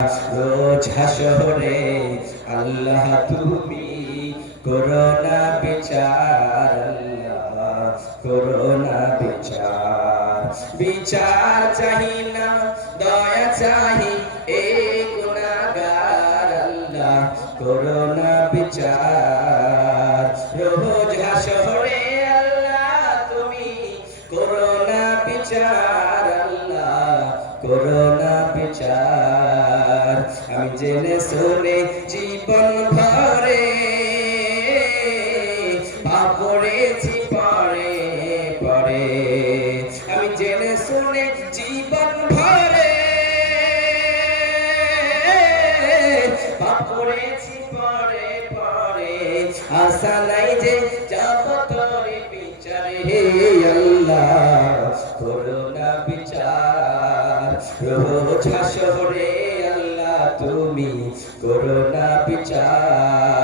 রোজ হাসরে আল্লাহ তুমি করোনা বিচার, আল্লাহ করোনা বিচার। বিচার চাহি না দয়া চাহি এ গুনাহগার, আল্লাহ করোনা বিচার। রোজ হাসরে আল্লাহ তুমি করোনা বিচার, আল্লাহ করোনা বিচার। আমি জেনে শুনে জীবন ভরে পাপ করেছি পরে পরে, আমি জেনে শুনে জীবন ভরে পাপ করেছি পরে পরে। আশা নাই যে যাব তোরে বিচারে, হে আল্লাহ করোনা বিচার। রোজ হাসরে আল্লাহ তুমি করোনা বিচার।